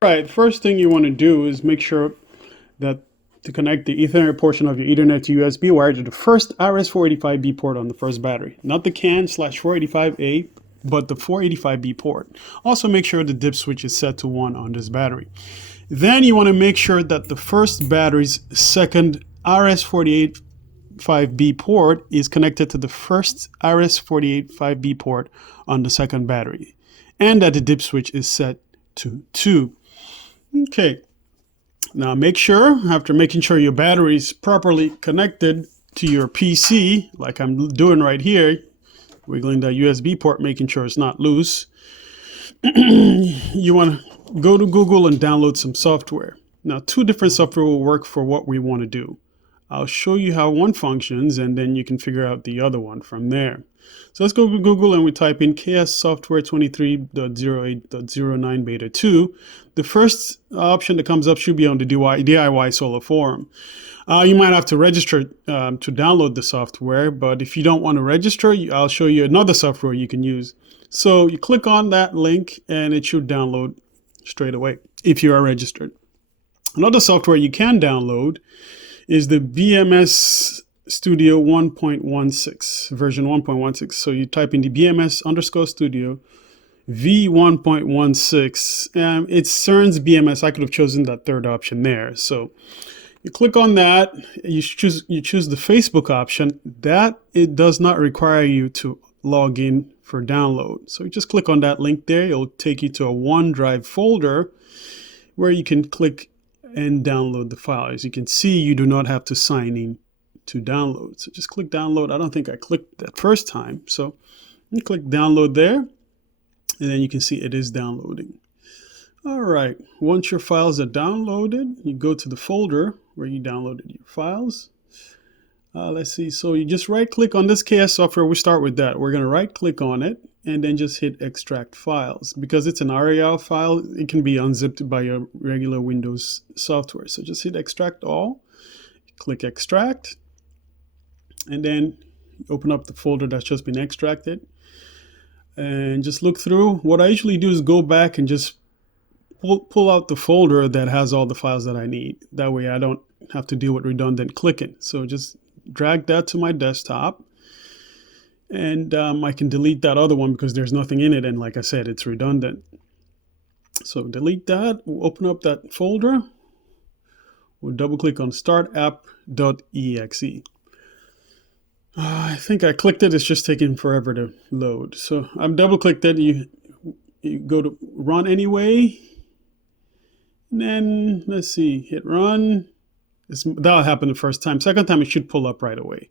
Right, first thing you want to do is make sure that to connect the Ethernet portion of your Ethernet to USB wire to the first RS485B port on the first battery, not the CAN/485A, but the 485B port. Also make sure the dip switch is set to 1 on this battery. Then you want to make sure that the first battery's second RS485B port is connected to the first RS485B port on the second battery, and that the dip switch is set to 2. Okay, now make sure, after making sure your battery is properly connected to your PC, like I'm doing right here, wiggling that USB port, making sure it's not loose, you want to go to Google and download some software. Now, two different software will work for what we want to do. I'll show you how one functions, and then you can figure out the other one from there. So let's go to Google and we type in KS Software 23.08.09 Beta 2. The first option that comes up should be on the DIY Solar Forum. You might have to register to download the software, but if you don't want to register, I'll show you another software you can use. So you click on that link and it should download straight away if you are registered. Another software you can download is the BMS Studio 1.16, version 1.16. So you type in the BMS_Studio V1.16. It's Cernss BMS. I could have chosen that third option there. So you click on that. You choose the Facebook option. That it does not require you to log in for download. So you just click on that link there. It'll take you to a OneDrive folder where you can click and download the file. As you can see, you do not have to sign in to download. So just click download. I don't think I clicked that first time. So you click download there, and then you can see it is downloading. All right, once your files are downloaded, you go to the folder where you downloaded your files. Let's see, so you just right click on this KS software. We start with that. We're gonna right click on it and then just hit extract files. Because it's an RAR file, it can be unzipped by your regular Windows software. So just hit extract all, click extract, and then open up the folder that's just been extracted and just look through. What I usually do is go back and just pull out the folder that has all the files that I need. That way I don't have to deal with redundant clicking. So just drag that to my desktop, and I can delete that other one because there's nothing in it, and like I said, it's redundant. So delete that. We'll open up that folder. We'll double click on startapp.exe. I think I clicked it. It's just taking forever to load. So I've double clicked it. You go to run anyway. And then let's see, hit run. That'll happen the first time. Second time, it should pull up right away.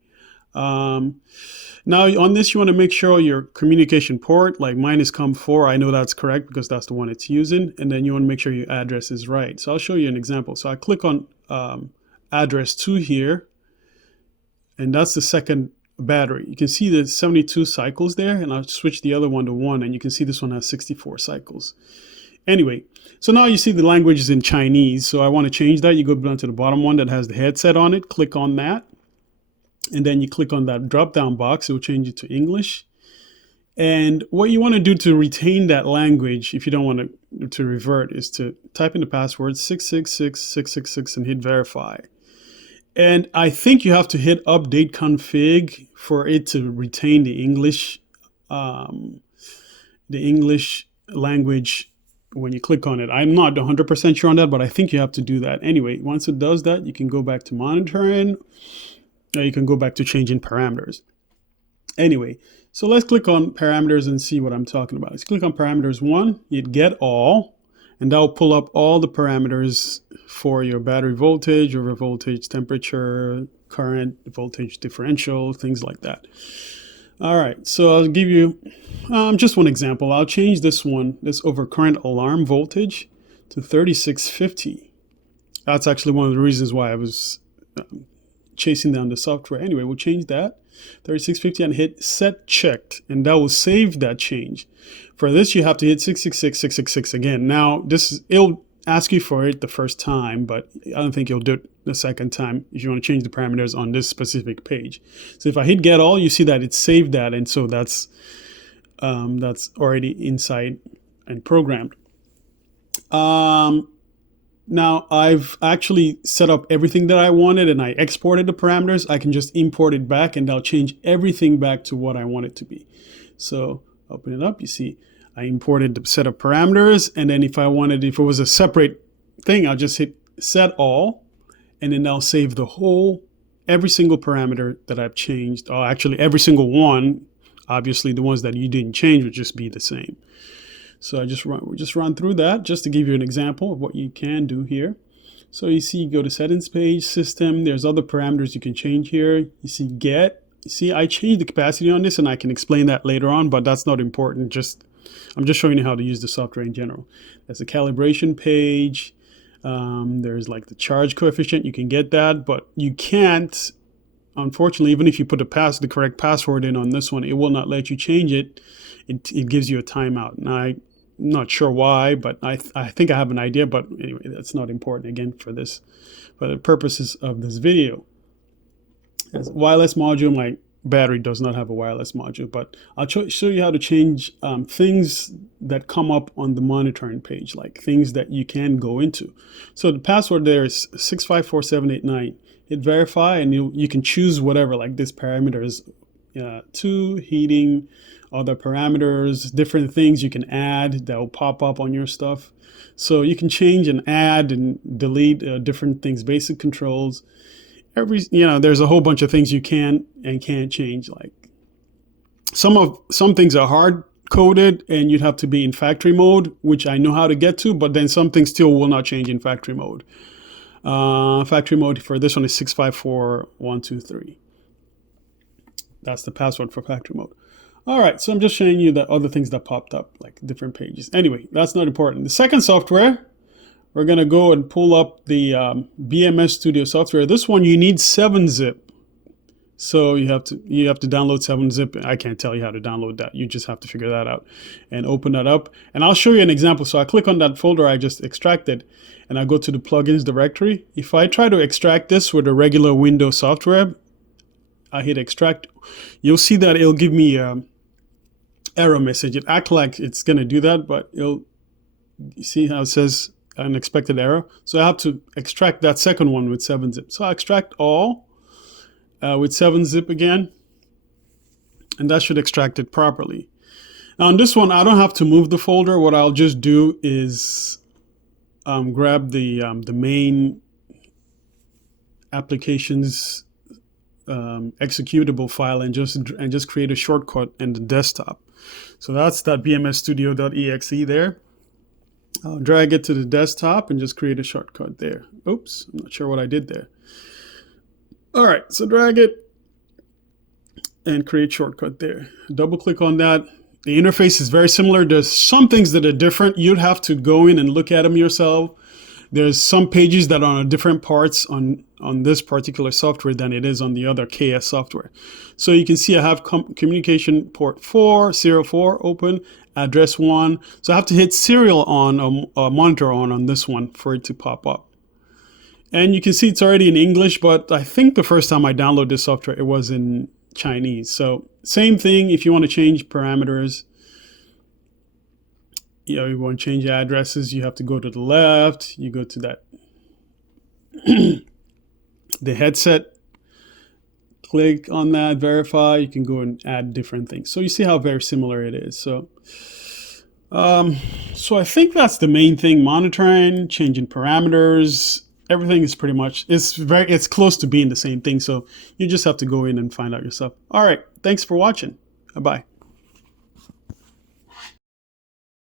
Now on this, you want to make sure your communication port, like mine is COM4. I know that's correct because that's the one it's using. And then you want to make sure your address is right. So I'll show you an example. So I click on address 2 here, and that's the second battery. You can see the 72 cycles there, and I'll switch the other one to 1, and you can see this one has 64 cycles. Anyway, so now you see the language is in Chinese, so I want to change that. You go down to the bottom one that has the headset on it, click on that, and then you click on that drop-down box. It will change it to English. And what you want to do to retain that language, if you don't want to revert, is to type in the password 666666 and hit verify. And I think you have to hit update config for it to retain the English language when you click on it. I'm not 100% sure on that, but I think you have to do that. Anyway, once it does that, you can go back to monitoring, or you can go back to changing parameters. Anyway, so let's click on parameters and see what I'm talking about. Let's click on parameters 1, hit get all, and that will pull up all the parameters for your battery voltage, over voltage, temperature, current, voltage differential, things like that. All right, so I'll give you just one example. I'll change this over current alarm voltage to 3650. That's actually one of the reasons why I was chasing down the software. Anyway, we'll change that 3650 and hit set checked, and that will save that change. For this, you have to hit 666666 again. Now, it'll ask you for it the first time, but I don't think you'll do it the second time if you want to change the parameters on this specific page. So if I hit get all, you see that it saved that, and so that's already inside and programmed. Now I've actually set up everything that I wanted and I exported the parameters. I can just import it back and I'll change everything back to what I want it to be. So open it up, you see I imported the set of parameters, and then if it was a separate thing, I'll just hit set all, and then I'll save every single parameter that I've changed, or actually every single one. Obviously the ones that you didn't change would just be the same. So we just run through that just to give you an example of what you can do here. So you see, you go to settings page, system, there's other parameters you can change here. You see get, you see I changed the capacity on this, and I can explain that later on, but that's not important. I'm just showing you how to use the software in general. There's a calibration page. There's like the charge coefficient, you can get that, but you can't, unfortunately, even if you put the correct password in on this one, it will not let you change it. It gives you a timeout. And I'm not sure why, but I think I have an idea, but anyway, that's not important again for the purposes of this video. As wireless module, my battery does not have a wireless module, but I'll show you how to change things that come up on the monitoring page, like things that you can go into. So the password there is 654789. Hit verify, and you can choose whatever, like this parameters, heating, other parameters, different things you can add that will pop up on your stuff. So you can change and add and delete different things, basic controls. There's a whole bunch of things you can and can't change. Like some things are hard coded and you'd have to be in factory mode, which I know how to get to, but then some things still will not change in factory mode. Factory mode for this one is 654123. That's the password for factory mode. All right, so I'm just showing you the other things that popped up, like different pages. Anyway, that's not important. The second software, we're going to go and pull up the BMS Studio software. This one you need 7-zip. So you have to download 7-zip. I can't tell you how to download that. You just have to figure that out and open that up. And I'll show you an example. So I click on that folder I just extracted, and I go to the plugins directory. If I try to extract this with a regular Windows software, I hit extract, you'll see that it'll give me error message. It acts like it's going to do that, but you see how it says unexpected error. So I have to extract that second one with 7-zip. So I extract all with 7-zip again, and that should extract it properly. Now on this one, I don't have to move the folder. What I'll just do is grab the main applications executable file and just create a shortcut in the desktop. So that's that bmsstudio.exe there. I'll drag it to the desktop and just create a shortcut there. Oops, I'm not sure what I did there. All right, so drag it and create shortcut there. Double click on that. The interface is very similar. There's some things that are different. You'd have to go in and look at them yourself. There's some pages that are on different parts on this particular software than it is on the other KS software. So you can see I have communication port 4, serial 4 open, address 1. So I have to hit serial on or monitor on this one for it to pop up. And you can see it's already in English, but I think the first time I downloaded this software, it was in Chinese. So same thing, if you want to change parameters, you want to change addresses, you have to go to the left, you go to that the headset, click on that, verify, you can go and add different things. So you see how very similar it is. So I think that's the main thing: monitoring, changing parameters, everything is pretty much, it's close to being the same thing. So you just have to go in and find out yourself. All right, thanks for watching. Bye-bye.